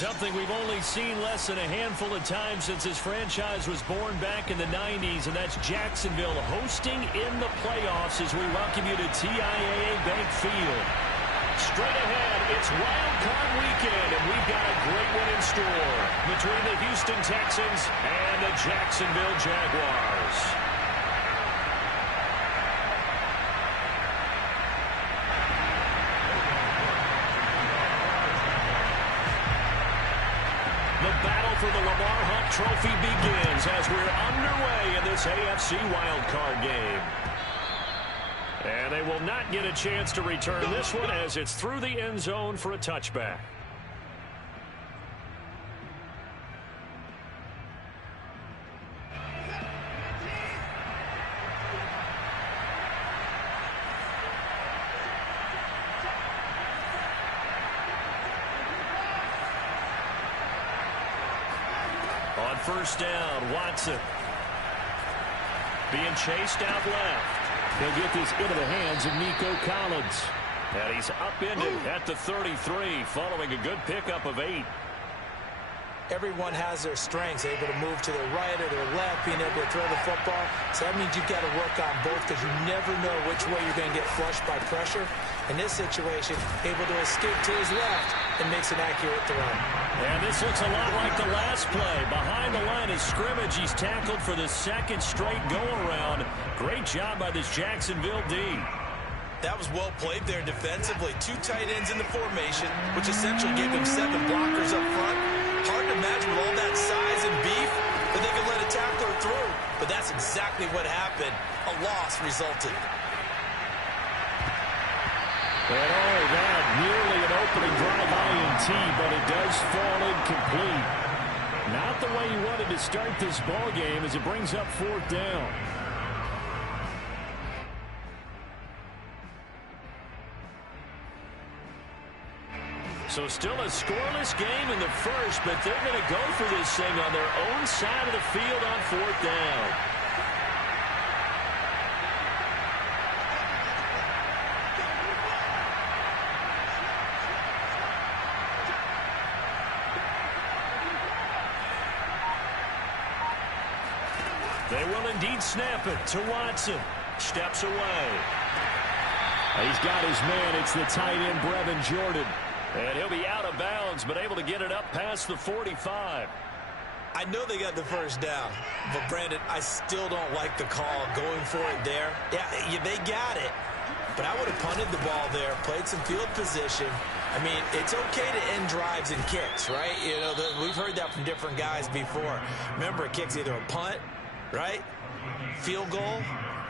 Something we've only seen less than a handful of times since this franchise was born back in the 90s, and that's Jacksonville hosting in the playoffs as we welcome you to TIAA Bank Field. Straight ahead, it's Wild Card Weekend, and we've got a great one in store between the Houston Texans and the Jacksonville Jaguars. The battle for the Lamar Hunt Trophy begins as we're underway in this AFC wildcard game. And they will not get a chance to return this one as it's through the end zone for a touchback. On first down, Watson being chased out left. He'll get this into the hands of Nico Collins. And he's upended at the 33 following a good pickup of 8. Everyone has their strengths, able to move to their right or their left, being able to throw the football. So that means you've got to work on both because you never know which way you're going to get flushed by pressure. In this situation, able to escape to his left and makes an accurate throw. And this looks a lot like the last play. Behind the line of scrimmage, he's tackled for the second straight go-around. Great job by this Jacksonville D. That was well played there defensively. 2 tight ends in the formation, which essentially gave them 7 blockers up front. Hard to imagine with all that size and beef that they could let a tackler through. But that's exactly what happened. A loss resulted. And all that, nearly an opening drive INT, but it does fall incomplete. Not the way you wanted to start this ball game as it brings up 4th down. So still a scoreless game in the first, but they're going to go for this thing on their own side of the field on 4th down. They will indeed snap it to Watson. Steps away. He's got his man. It's the tight end, Brevin Jordan. And he'll be out of bounds, but able to get it up past the 45. I know they got the first down, but Brandon, I still don't like the call going for it there. Yeah, they got it, but I would have punted the ball there, played some field position. I mean, it's okay to end drives and kicks, right? You know, we've heard that from different guys before. Remember, a kick's either a punt, right, field goal,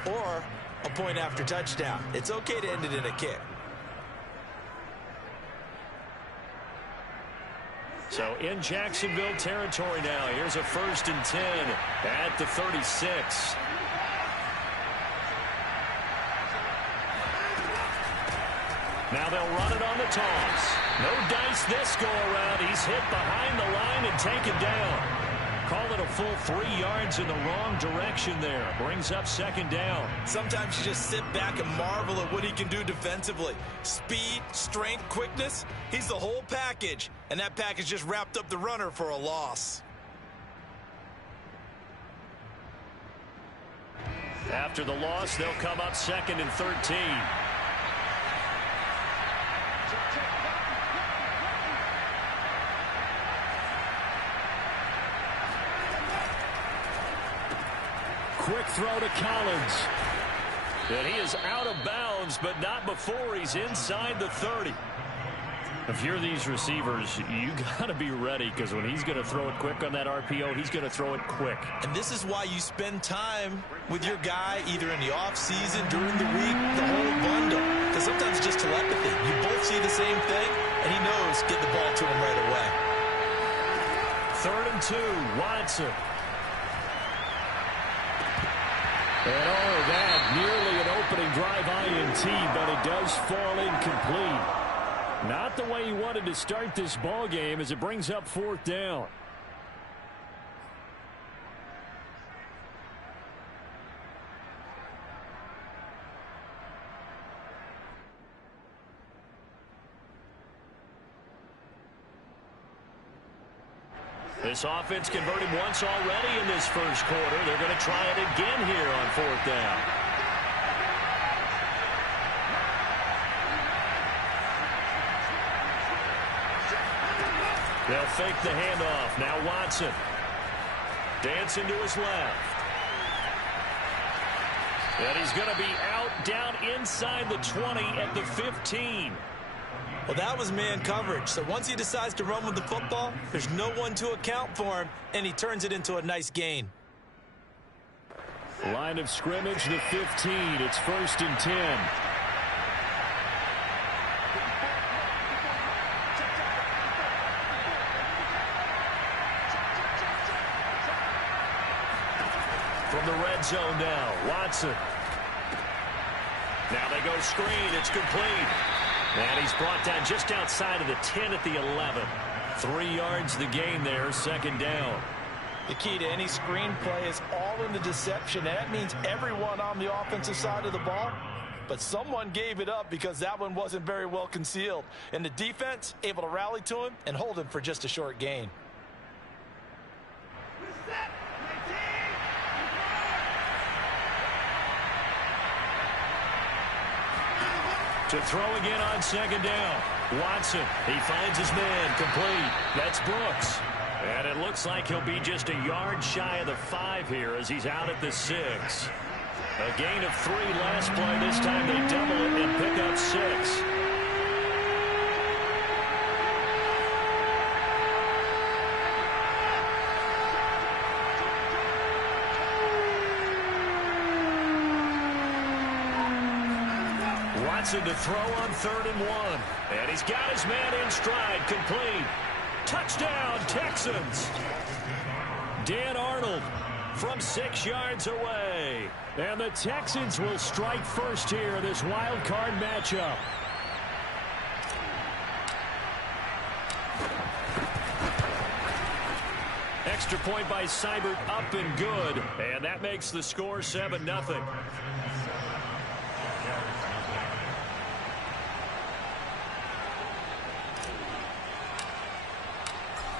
or a point after touchdown. It's okay to end it in a kick. So in Jacksonville territory now. Here's a 1st and 10 at the 36. Now they'll run it on the toss. No dice this go around. He's hit behind the line and taken down. Call it a full 3 yards in the wrong direction there. Brings up 2nd down. Sometimes you just sit back and marvel at what he can do defensively. Speed, strength, quickness. He's the whole package. And that package just wrapped up the runner for a loss. After the loss, they'll come up 2nd and 13. Quick throw to Collins. And he is out of bounds, but not before he's inside the 30. If you're these receivers, you got to be ready, because when he's going to throw it quick on that RPO, he's going to throw it quick. And this is why you spend time with your guy either in the offseason, during the week, the whole bundle. Because sometimes it's just telepathy. You both see the same thing, and he knows get the ball to him right away. 3rd and 2, Watson. And all of that, nearly an opening drive INT, but it does fall incomplete. Not the way he wanted to start this ball game as it brings up 4th down. This offense converted once already in this first quarter. They're going to try it again here on 4th down. They'll fake the handoff. Now Watson. Dancing to his left. And he's going to be out down inside the 20 at the 15. Well, that was man coverage. So once he decides to run with the football, there's no one to account for him, and he turns it into a nice gain. Line of scrimmage, the 15. It's 1st and 10. From the red zone now, Watson. Now they go screen. It's complete. And he's brought down just outside of the 10 at the 11. 3 yards the gain there, 2nd down. The key to any screen play is all in the deception. That means everyone on the offensive side of the ball. But someone gave it up because that one wasn't very well concealed. And the defense able to rally to him and hold him for just a short gain. To throw again on 2nd down. Watson, he finds his man, complete. That's Brooks. And it looks like he'll be just a yard shy of the 5 here as he's out at the 6. A gain of 3 last play. This time they double it and pick up 6. Watson to throw on 3rd and 1. And he's got his man in stride, complete. Touchdown, Texans. Dan Arnold from 6 yards away. And the Texans will strike first here in this wild card matchup. Extra point by Seibert, up and good. And that makes the score 7-0.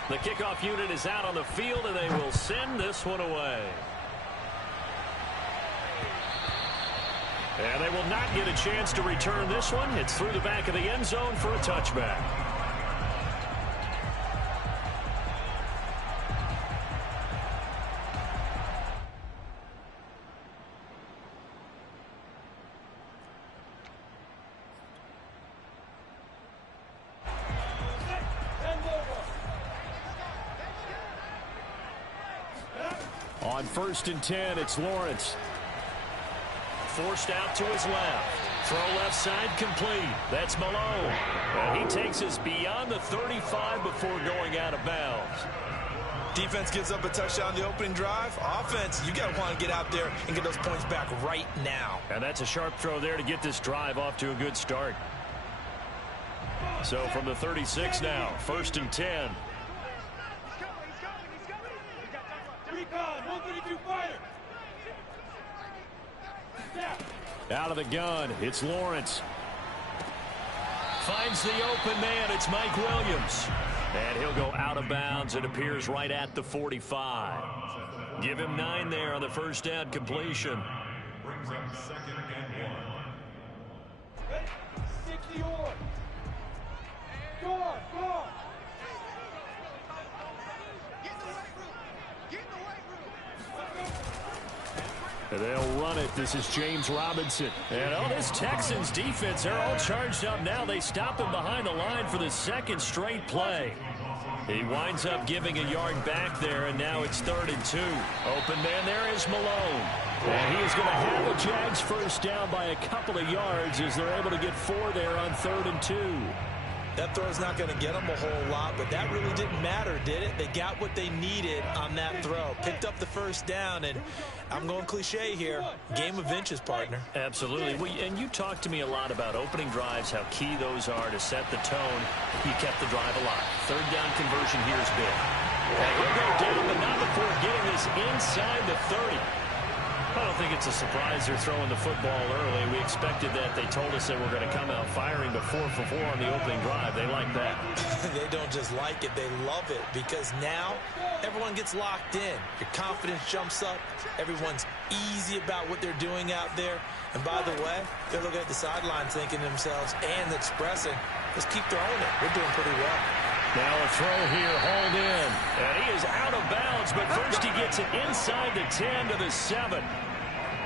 The kickoff unit is out on the field, and they will send this one away. And they will not get a chance to return this one. It's through the back of the end zone for a touchback. On 1st and 10, it's Lawrence. Forced out to his left. Throw left side complete. That's Malone. And he takes us beyond the 35 before going out of bounds. Defense gives up a touchdown the opening drive. Offense, you got to want to get out there and get those points back right now. And that's a sharp throw there to get this drive off to a good start. So from the 36 now, 1st and 10. Out of the gun, it's Lawrence. Finds the open man, it's Mike Williams. And he'll go out of bounds. It appears right at the 45. Give him 9 there on the first down completion. Brings up 2nd and 1. 60 on. Go on, go on. And they'll run it. This is James Robinson. And this Texans defense, they're all charged up now. They stop him behind the line for the 2nd straight play. He winds up giving a yard back there, and now it's 3rd and 2. Open man there is Malone. And he is going to have the Jags first down by a couple of yards as they're able to get 4 there on 3rd and 2. That throw's not going to get them a whole lot, but that really didn't matter, did it? They got what they needed on that throw. Picked up the first down, and I'm going cliche here. Game of inches, partner. Absolutely. Well, and you talked to me a lot about opening drives, how key those are to set the tone. You kept the drive alive. 3rd down conversion here is big. And he'll go down, but not before getting this inside the 30. I don't think it's a surprise they're throwing the football early. We expected that. They told us they were going to come out firing the 4 for 4 on the opening drive. They like that. They don't just like it, they love it, because now everyone gets locked in. Your confidence jumps up. Everyone's easy about what they're doing out there. And by the way, they're looking at the sidelines thinking to themselves and expressing, let's keep throwing it. We're doing pretty well. Now a throw here, hauled in. And he is out of bounds, but first he gets it inside the 10 to the 7.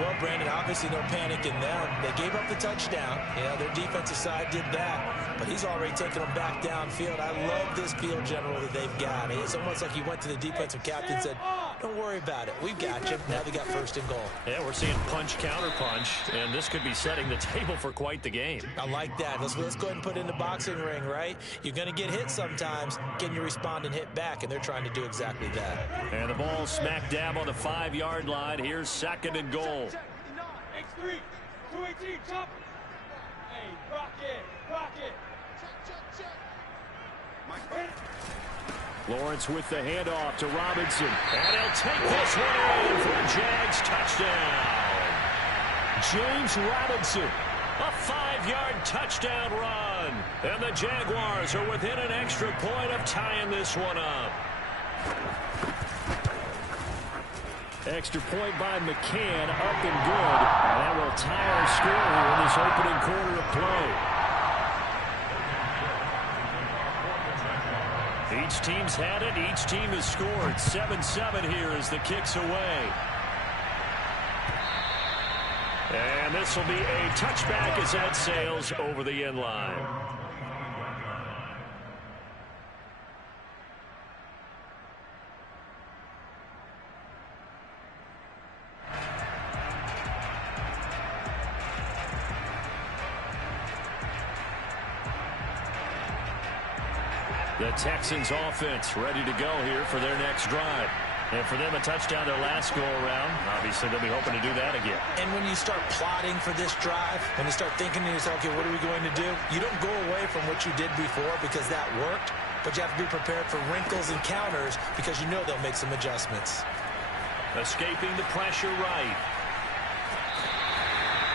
Well, Brandon, obviously no panic in them. They gave up the touchdown. Yeah, their defensive side did that. But he's already taken them back downfield. I love this field general that they've got. It's almost like he went to the defensive captain and said, don't worry about it. We've got you. Now they got first and goal. Yeah, we're seeing punch, counter punch, and this could be setting the table for quite the game. I like that. Let's go ahead and put it in the boxing ring, right? You're going to get hit sometimes. Can you respond and hit back? And they're trying to do exactly that. And the ball smack dab on the 5-yard line. Here's second and goal. X3, 218, chop. Hey, rock it. Lawrence with the handoff to Robinson. And he'll take this one in for a Jags touchdown. James Robinson, a 5-yard touchdown run. And the Jaguars are within an extra point of tying this one up. Extra point by McCann, up and good. And that will tie our score here in this opening quarter of play. Each team's had it. Each team has scored. 7-7 here as the kick's away. And this will be a touchback as that sails over the end line. The Texans offense ready to go here for their next drive. And for them, a touchdown their last go-around. Obviously, they'll be hoping to do that again. And when you start plotting for this drive, when you start thinking to yourself, okay, what are we going to do? You don't go away from what you did before because that worked, but you have to be prepared for wrinkles and counters because you know they'll make some adjustments. Escaping the pressure right.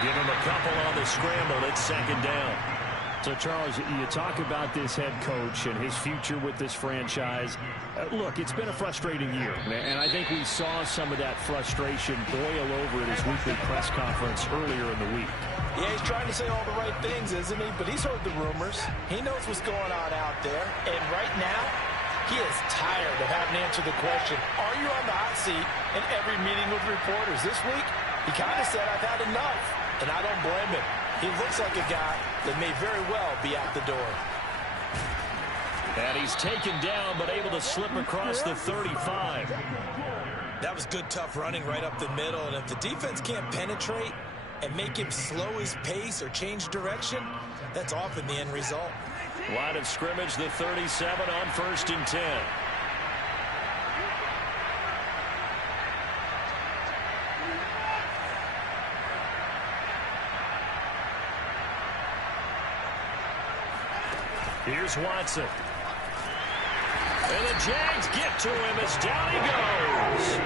Give him a couple on the scramble. It's second down. So, Charles, you talk about this head coach and his future with this franchise. Look, it's been a frustrating year, and I think we saw some of that frustration boil over at his weekly press conference earlier in the week. Yeah, he's trying to say all the right things, isn't he? But he's heard the rumors. He knows what's going on out there. And right now, he is tired of having to answer the question, are you on the hot seat in every meeting with reporters? This week, he kind of said, I've had enough. And I don't blame him. He looks like a guy that may very well be out the door. And he's taken down, but able to slip across the 35. That was good, tough running right up the middle. And if the defense can't penetrate and make him slow his pace or change direction, that's often the end result. Line of scrimmage, the 37 on 1st and 10. Here's Watson. And the Jags get to him as down he goes.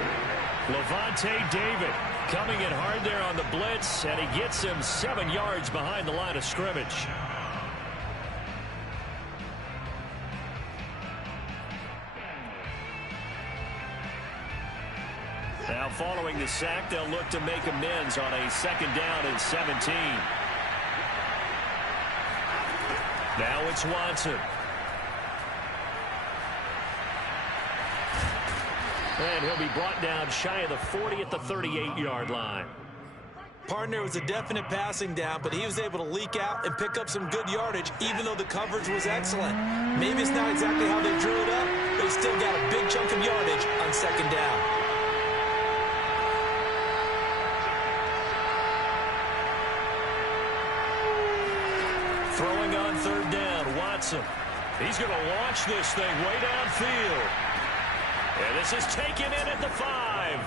Levante David coming in hard there on the blitz, and he gets him 7 yards behind the line of scrimmage. Now following the sack, they'll look to make amends on a second down and 17. Now it's Watson. And he'll be brought down shy of the 40 at the 38-yard line. Partner was a definite passing down, but he was able to leak out and pick up some good yardage, even though the coverage was excellent. Maybe it's not exactly how they drew it up, but he still got a big chunk of yardage on second down. Throwing on third down, Watson. He's going to launch this thing way downfield. And this is taken in at the 5.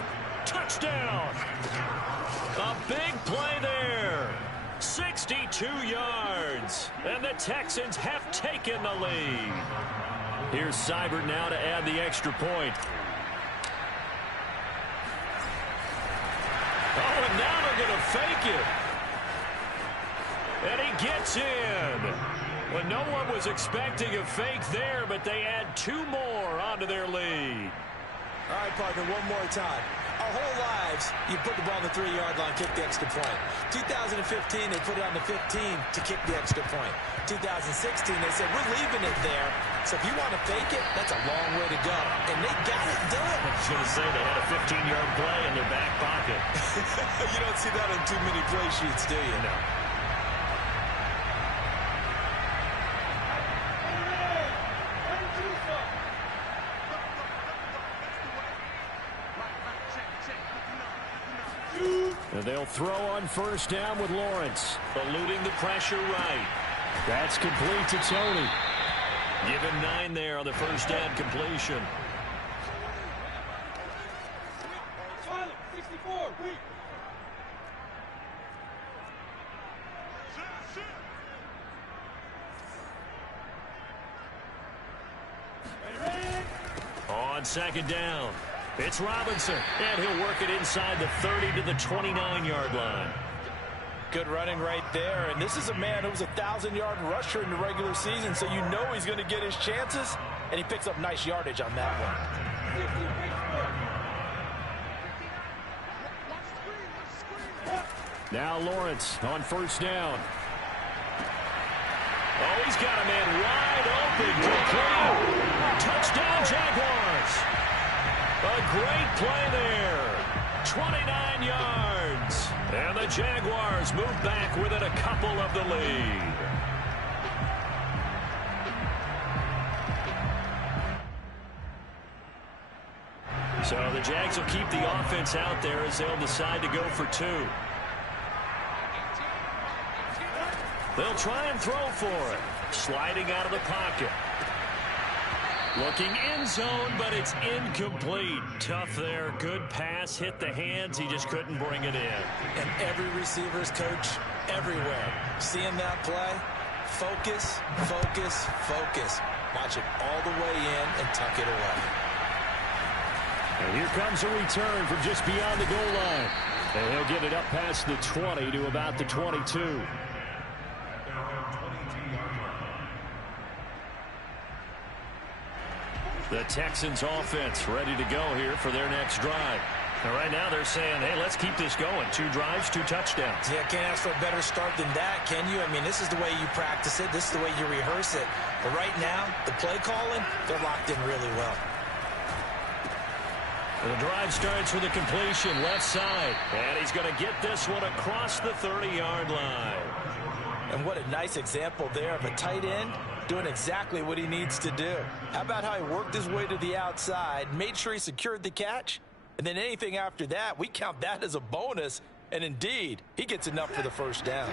Touchdown. A big play there. 62 yards. And the Texans have taken the lead. Here's Seibert now to add the extra point. Oh, they're going to fake it. And he gets in. Well, no one was expecting a fake there, but they add 2 more onto their lead. All right, partner, one more time. Our whole lives, you put the ball on the 3-yard line, kick the extra point. 2015, they put it on the 15 to kick the extra point. 2016, they said, we're leaving it there. So if you want to fake it, that's a long way to go. And they got it done. I was going to say, they had a 15-yard play in their back pocket. You don't see that on too many play sheets, do you? No. They'll throw on first down with Lawrence. Eluding the pressure right. That's complete to Tony. Give him 9 there on the first down completion. 64, wait. On second down, it's Robinson, and he'll work it inside the 30 to the 29-yard line. Good running right there, and this is a man who was a 1,000-yard rusher in the regular season, so you know he's going to get his chances, and he picks up nice yardage on that one. Now Lawrence on first down. Oh, he's got a man wide open. Complete. Touchdown, Jaguars. A great play there. 29 yards. And the Jaguars move back within a couple of the lead. So the Jags will keep the offense out there as they'll decide to go for 2. They'll try and throw for it. Sliding out of the pocket. Looking end zone, but it's incomplete. Tough there. Good pass. Hit the hands. He just couldn't bring it in. And every receiver's coach everywhere. Seeing that play, focus, focus, focus. Watch it all the way in and tuck it away. And here comes a return from just beyond the goal line. And he'll get it up past the 20 to about the 22. The Texans offense ready to go here for their next drive. And right now they're saying, hey, let's keep this going. 2 drives, 2 touchdowns. Yeah, can't ask for a better start than that, can you? I mean, this is the way you practice it. This is the way you rehearse it. But right now, the play calling, they're locked in really well. And the drive starts with a completion left side. And he's going to get this one across the 30-yard line. And what a nice example there of a tight end doing exactly what he needs to do. How about how he worked his way to the outside, made sure he secured the catch, and then anything after that, we count that as a bonus. And indeed, he gets enough for the first down.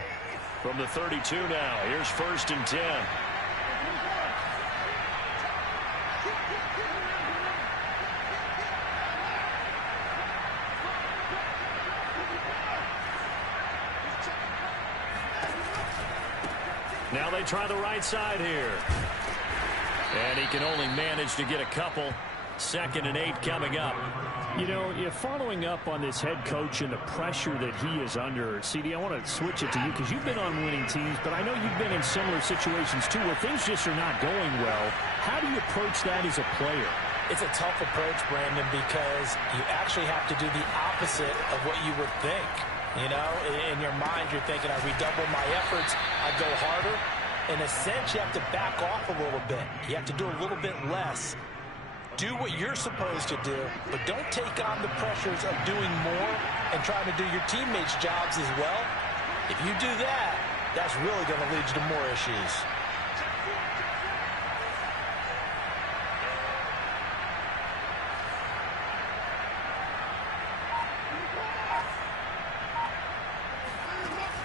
From the 32 now, here's 1st and 10. Now they try the right side here. And he can only manage to get a couple. 2nd and 8 coming up. You know, following up on this head coach and the pressure that he is under, CD, I want to switch it to you because you've been on winning teams, but I know you've been in similar situations too where things just are not going well. How do you approach that as a player? It's a tough approach, Brandon, because you actually have to do the opposite of what you would think. You know, in your mind, you're thinking, I redouble my efforts, I go harder. In a sense, you have to back off a little bit. You have to do a little bit less. Do what you're supposed to do, but don't take on the pressures of doing more and trying to do your teammates' jobs as well. If you do that, that's really going to lead you to more issues.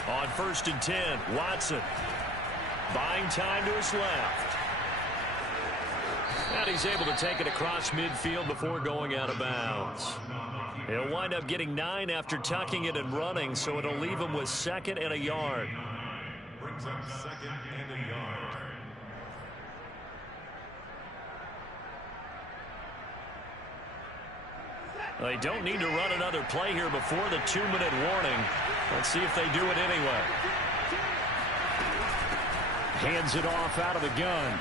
On 1st and 10, Watson buying time to his left. And he's able to take it across midfield before going out of bounds. He'll wind up getting 9 after tucking it and running, so it'll leave him with 2nd and a yard. Brings up 2nd and a yard. They don't need to run another play here before the 2-minute warning. Let's see if they do it anyway. Hands it off out of the gun.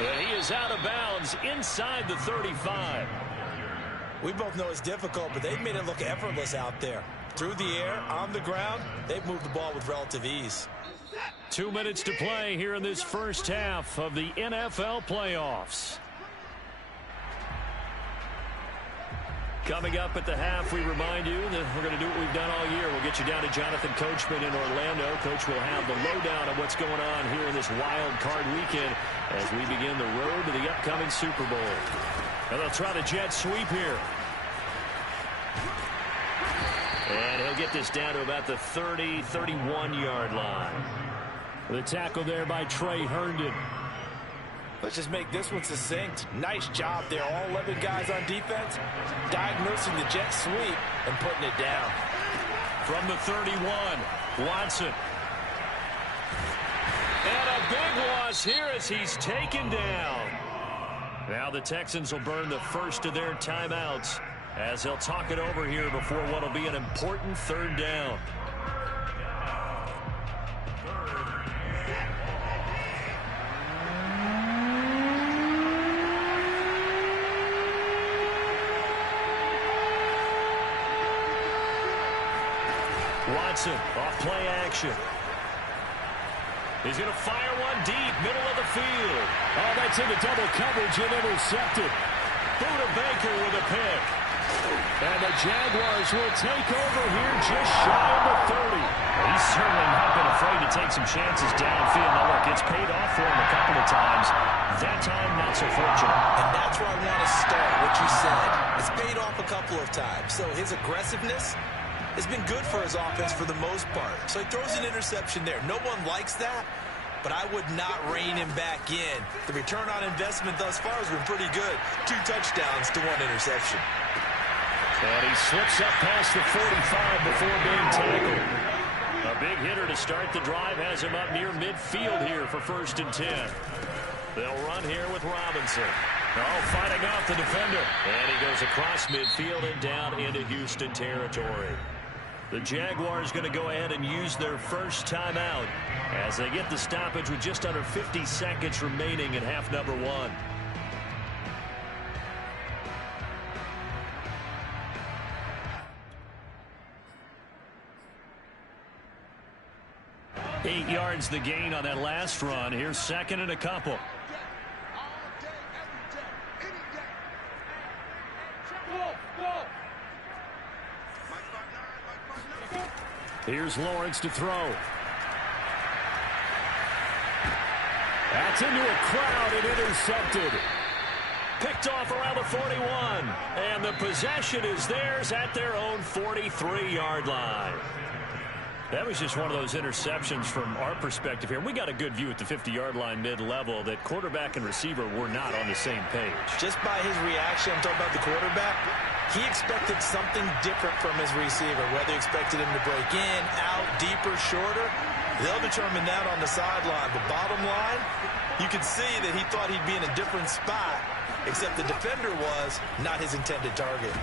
And he is out of bounds inside the 35. We both know it's difficult, but they've made it look effortless out there. Through the air, on the ground, they've moved the ball with relative ease. 2 minutes to play here in this first half of the NFL playoffs. Coming up at the half, we remind you that we're going to do what we've done all year. We'll get you down to Jonathan Coachman in Orlando. Coach will have the lowdown of what's going on here in this wild card weekend as we begin the road to the upcoming Super Bowl. And they'll try the jet sweep here. And he'll get this down to about the 30, 31-yard line. The tackle there by Trey Herndon. Let's just make this one succinct. Nice job there. All 11 guys on defense diagnosing the jet sweep and putting it down. From the 31, Watson. And a big loss here as he's taken down. Now the Texans will burn the first of their timeouts as they'll talk it over here before what will be an important third down. Watson off play action. He's going to fire one deep, middle of the field. Oh, that's into double coverage and intercepted. Buda Baker with a pick. And the Jaguars will take over here just shy of the 30. He's certainly not been afraid to take some chances downfield. Now, look, it's paid off for him a couple of times. That time, not so fortunate. And that's where I want to start, what you said. It's paid off a couple of times. So his aggressiveness has been good for his offense for the most part. So he throws an interception there. No one likes that, but I would not rein him back in. The return on investment thus far has been pretty good. 2 touchdowns to 1 interception. And he slips up past the 45 before being tackled. A big hitter to start the drive has him up near midfield here for 1st and 10. They'll run here with Robinson. Oh, fighting off the defender. And he goes across midfield and down into Houston territory. The Jaguars going to go ahead and use their first timeout as they get the stoppage with just under 50 seconds remaining in half number 1. Eight yards the gain on that last run. Here's 2nd and a couple. Here's Lawrence to throw. That's into a crowd and intercepted. Picked off around the 41. And the possession is theirs at their own 43-yard line. That was just one of those interceptions from our perspective here. We got a good view at the 50-yard line mid-level that quarterback and receiver were not on the same page. Just by his reaction, I'm talking about the quarterback, he expected something different from his receiver, whether he expected him to break in, out, deeper, shorter. They'll determine that on the sideline. But bottom line, you could see that he thought he'd be in a different spot, except the defender was not his intended target.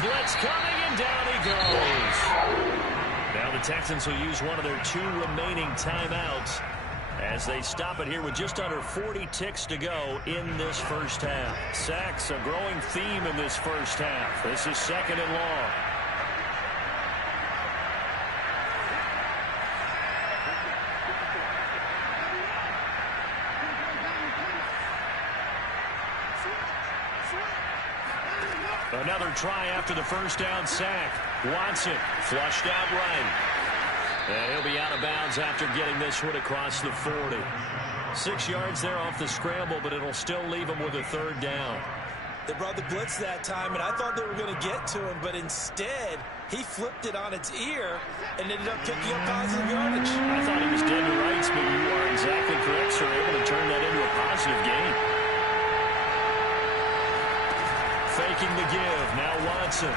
Blitz coming, and down he goes. Now the Texans will use one of their 2 remaining timeouts as they stop it here with just under 40 ticks to go in this first half. Sacks, a growing theme in this first half. This is 2nd and long. Another try after the first down sack. Watson flushed out right. And he'll be out of bounds after getting this one across the 40. 6 yards there off the scramble, but it'll still leave him with a 3rd down. They brought the blitz that time, and I thought they were going to get to him, but instead, he flipped it on its ear and ended up picking up positive yardage. I thought he was dead to rights, but you are exactly correct, sir. Able to turn that into a positive gain. Faking the give. Now Watson.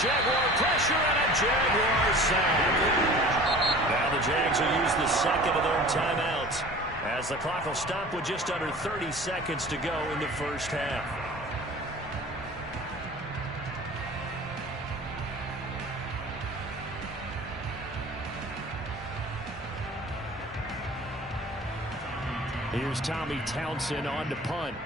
Jaguar pressure and a Jaguar sack. Now the Jags will use the 2nd of their timeouts as the clock will stop with just under 30 seconds to go in the first half. Here's Tommy Townsend on to punt.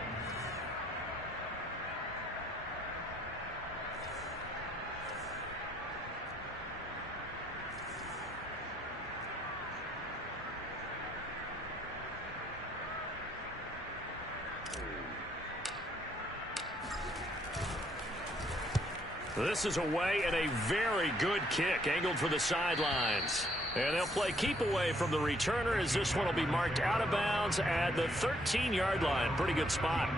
This is away and a very good kick angled for the sidelines. And they'll play keep away from the returner as this one will be marked out of bounds at the 13-yard line. Pretty good spot.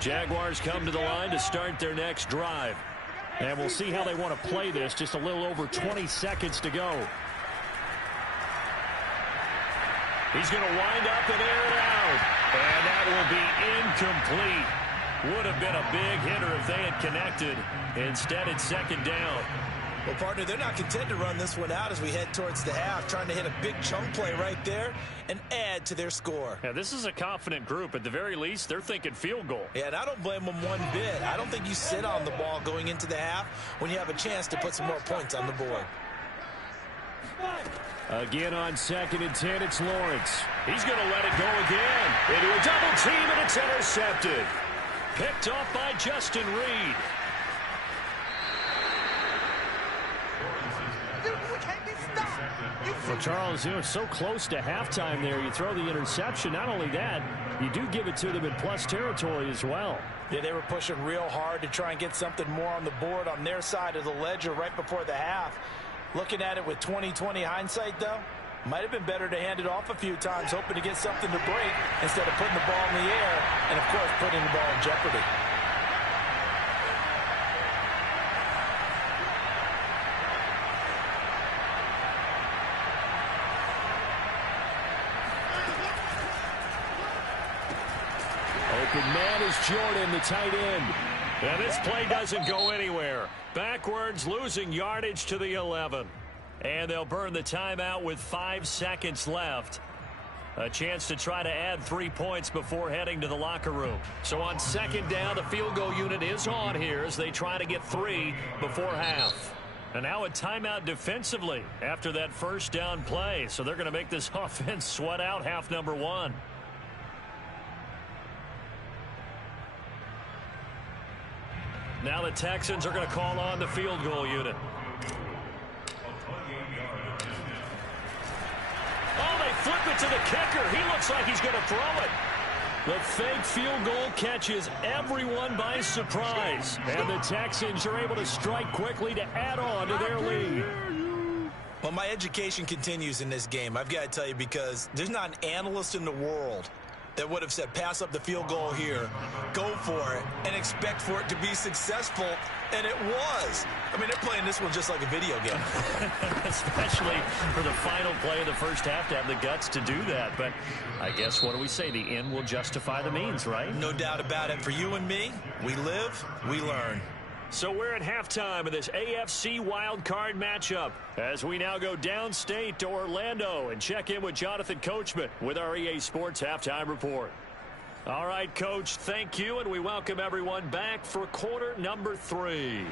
Jaguars come to the line to start their next drive. And we'll see how they want to play this. Just a little over 20 seconds to go. He's going to wind up and air it out. And that will be incomplete. Would have been a big hitter if they had connected. Instead, it's second down. Well, partner, they're not content to run this one out as we head towards the half, trying to hit a big chunk play right there and add to their score. Yeah, this is a confident group. At the very least, they're thinking field goal. Yeah, and I don't blame them one bit. I don't think you sit on the ball going into the half when you have a chance to put some more points on the board. Again on 2nd and 10, it's Lawrence. He's going to let it go again. Into a double team, and it's intercepted. Picked off by Justin Reed. Well, Charles, you know, so close to halftime there. You throw the interception. Not only that, you do give it to them in plus territory as well. Yeah, they were pushing real hard to try and get something more on the board on their side of the ledger right before the half. Looking at it with 20/20 hindsight, though, might have been better to hand it off a few times, hoping to get something to break instead of putting the ball in the air and, of course, putting the ball in jeopardy. Open man is Jordan, the tight end. And this play doesn't go anywhere. Backwards, losing yardage to the 11. And they'll burn the timeout with 5 seconds left. A chance to try to add 3 points before heading to the locker room. So on second down, the field goal unit is on here as they try to get 3 before half. And now a timeout defensively after that first down play. So they're going to make this offense sweat out half number 1. Now the Texans are going to call on the field goal unit. Oh, they flip it to the kicker. He looks like he's going to throw it. The fake field goal catches everyone by surprise. And the Texans are able to strike quickly to add on to their lead. Well, my education continues in this game, I've got to tell you, because there's not an analyst in the world that would have said pass up the field goal here, go for it, and expect for it to be successful, and it was. I mean, they're playing this one just like a video game. Especially for the final play of the first half to have the guts to do that. But I guess, what do we say? The end will justify the means, right? No doubt about it. For you and me, we live, we learn. So we're at halftime of this AFC wildcard matchup as we now go downstate to Orlando and check in with Jonathan Coachman with our EA Sports Halftime Report. All right, Coach, thank you, and we welcome everyone back for quarter number 3.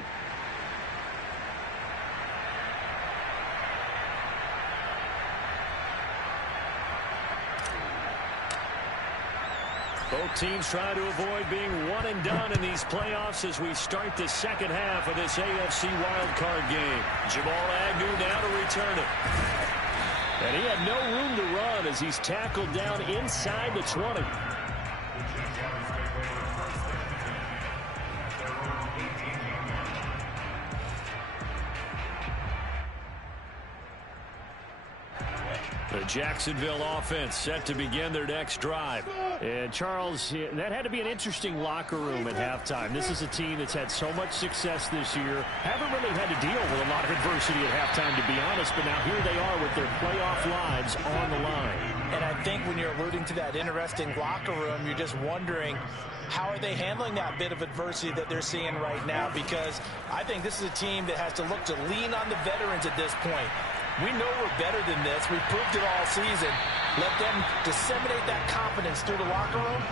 Both teams try to avoid being one and done in these playoffs as we start the second half of this AFC wildcard game. Jamal Agnew now to return it. And he had no room to run as he's tackled down inside the 20. The Jacksonville offense set to begin their next drive. And Charles, that had to be an interesting locker room at halftime. This is a team that's had so much success this year. Haven't really had to deal with a lot of adversity at halftime, to be honest. But now here they are with their playoff lives on the line. And I think when you're alluding to that interesting locker room, you're just wondering, how are they handling that bit of adversity that they're seeing right now? Because I think this is a team that has to look to lean on the veterans at this point. We know we're better than this. We've proved it all season. Let them disseminate that confidence through the locker room.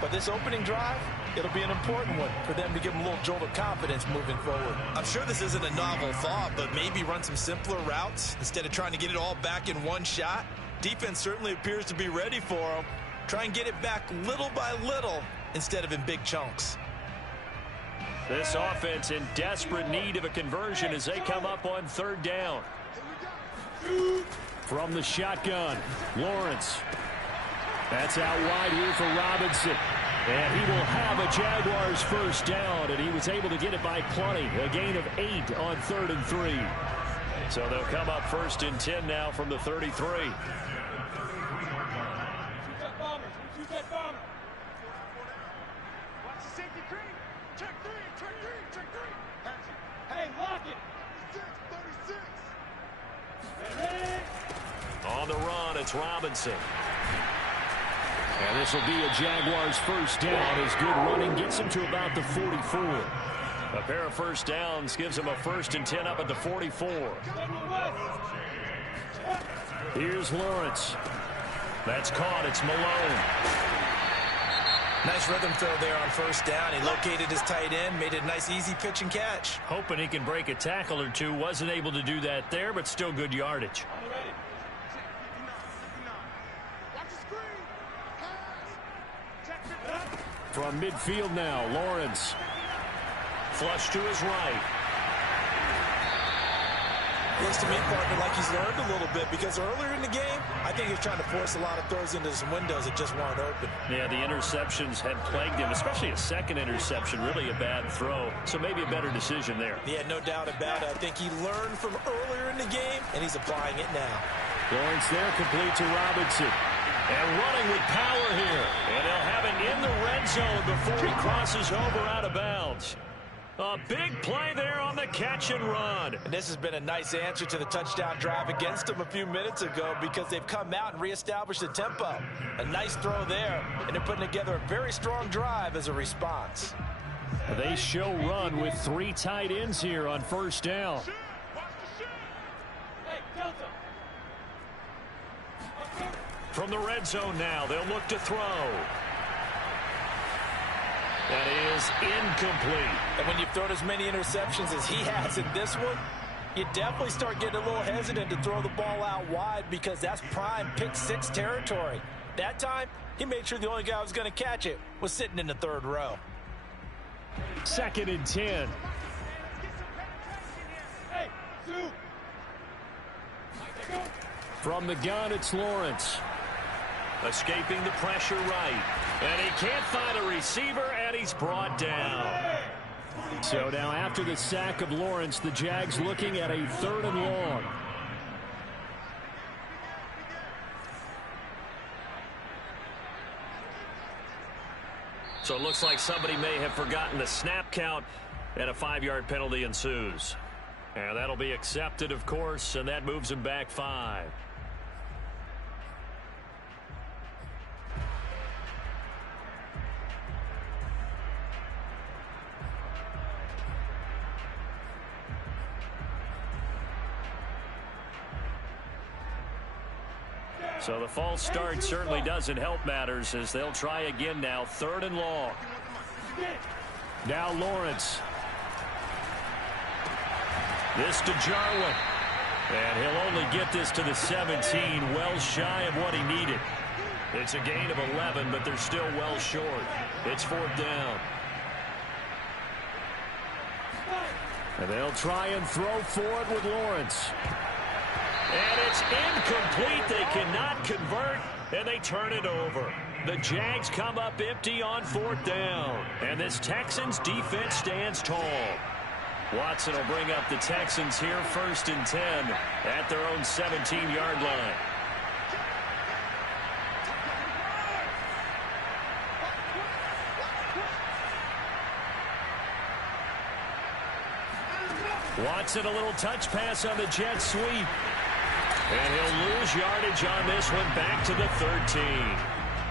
But this opening drive, it'll be an important one for them to give them a little jolt of confidence moving forward. I'm sure this isn't a novel thought, but maybe run some simpler routes instead of trying to get it all back in one shot. Defense certainly appears to be ready for them. Try and get it back little by little instead of in big chunks. This offense in desperate need of a conversion as they come up on third down. From the shotgun, Lawrence. That's out wide here for Robinson. And he will have a Jaguars first down, and he was able to get it by plenty. A gain of 8 on 3rd and 3. So they'll come up 1st and 10 now from the 33. On the run, it's Robinson. And this will be a Jaguars first down as good running gets him to about the 44. A pair of first downs gives him a 1st and 10 up at the 44. Here's Lawrence. That's caught. It's Malone. Nice rhythm throw there on first down. He located his tight end, made it a nice easy pitch and catch. Hoping he can break a tackle or two. Wasn't able to do that there, but still good yardage. From midfield now, Lawrence. Flush to his right. Looks to me, partner, like he's learned a little bit because earlier in the game, I think he was trying to force a lot of throws into some windows that just weren't open. Yeah, the interceptions had plagued him, especially a second interception, really a bad throw. So maybe a better decision there. Yeah, no doubt about it. I think he learned from earlier in the game, and he's applying it now. Lawrence there, complete to Robinson. And running with power here. And they'll have it in the red zone before he crosses over out of bounds. A big play there on the catch and run. And this has been a nice answer to the touchdown drive against them a few minutes ago because they've come out and reestablished the tempo. A nice throw there, and they're putting together a very strong drive as a response. They show run with 3 tight ends here on first down. From the red zone now, they'll look to throw. That is incomplete. And when you've thrown as many interceptions as he has in this one, you definitely start getting a little hesitant to throw the ball out wide because that's prime pick 6 territory. That time, he made sure the only guy who was going to catch it was sitting in the 3rd row. 2nd and 10. From the gun, it's Lawrence. Escaping the pressure right. And he can't find a receiver, and he's brought down. So now after the sack of Lawrence, the Jags looking at a 3rd and long. So it looks like somebody may have forgotten the snap count, and a 5-yard penalty ensues. And that'll be accepted, of course, and that moves him back 5. So the false start certainly doesn't help matters as they'll try again now. 3rd and long. Now Lawrence. This to Jarwin. And he'll only get this to the 17, well shy of what he needed. It's a gain of 11, but they're still well short. It's 4th down. And they'll try and throw for it with Lawrence. And it's incomplete. They cannot convert, and they turn it over. The Jags come up empty on 4th down. And this Texans defense stands tall. Watson will bring up the Texans here 1st and 10 at their own 17-yard line. Watson a little touch pass on the jet sweep. And he'll lose yardage on this one back to the 13.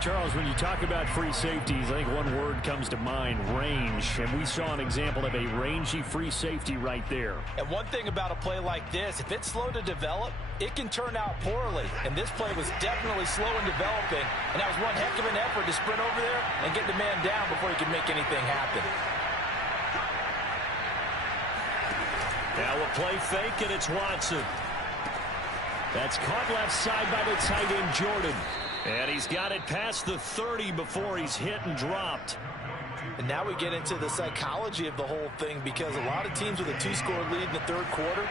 Charles, when you talk about free safeties, I think one word comes to mind, range. And we saw an example of a rangy free safety right there. And one thing about a play like this, if it's slow to develop, it can turn out poorly. And this play was definitely slow in developing. And that was one heck of an effort to sprint over there and get the man down before he could make anything happen. Now a play fake, and it's Watson. That's caught left side by the tight end, Jordan. And he's got it past the 30 before he's hit and dropped. And now we get into the psychology of the whole thing, because a lot of teams with a 2-score lead in the third quarter,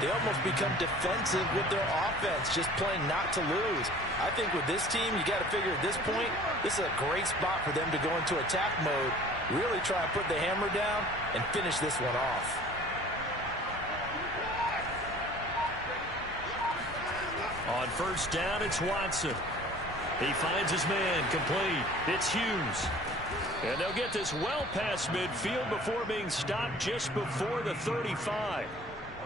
they almost become defensive with their offense, just playing not to lose. I think with this team, you got to figure at this point, this is a great spot for them to go into attack mode, really try and put the hammer down and finish this one off. On first down, it's Watson. He finds his man, complete. It's Hughes. And they'll get this well past midfield before being stopped just before the 35.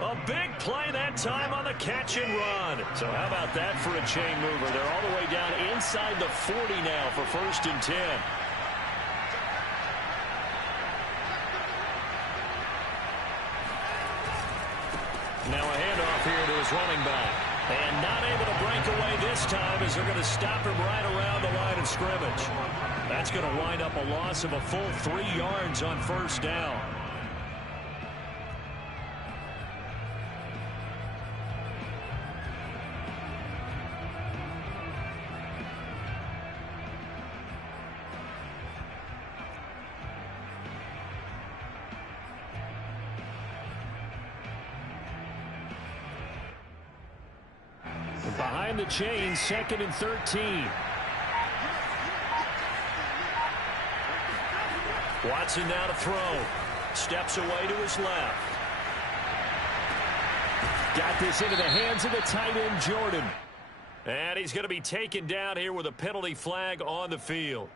A big play that time on the catch and run. So how about that for a chain mover? They're all the way down inside the 40 now for 1st and 10. Now a handoff here to his running back. And not able to break away this time as they're going to stop him right around the line of scrimmage. That's going to wind up a loss of a full 3 yards on first down. Behind the chain, 2nd and 13. Watson now to throw. Steps away to his left. Got this into the hands of the tight end, Jordan. And he's going to be taken down here with a penalty flag on the field.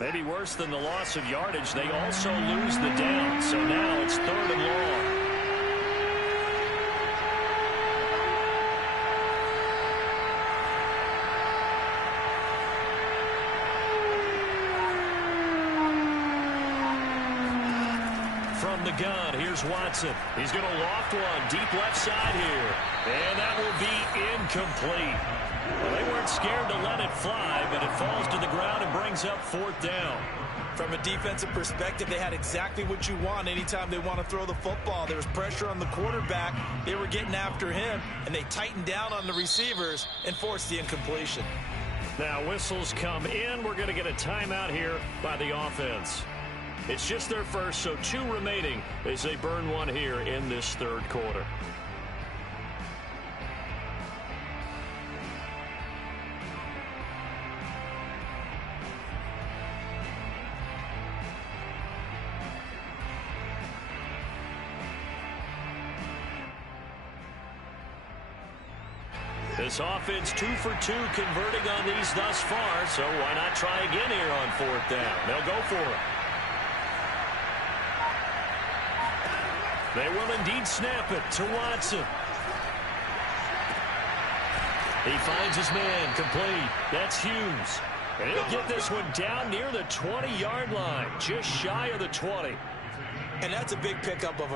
Maybe worse than the loss of yardage, they also lose the down. So now it's 3rd and long. From the gun, here's Watson. He's going to loft one deep left side here. And that will be incomplete. Well, they weren't scared to let it fly, but it falls to the ground and brings up 4th down. From a defensive perspective, they had exactly what you want anytime they want to throw the football. There was pressure on the quarterback. They were getting after him, and they tightened down on the receivers and forced the incompletion. Now whistles come in. We're going to get a timeout here by the offense. It's just their first, so 2 remaining as they burn one here in this 3rd quarter. This offense 2 for 2 converting on these thus far, so why not try again here on 4th down? They'll go for it. They will indeed snap it to Watson. He finds his man, complete. That's Hughes. And he'll get this one down near the 20-yard line, just shy of the 20. And that's a big pickup of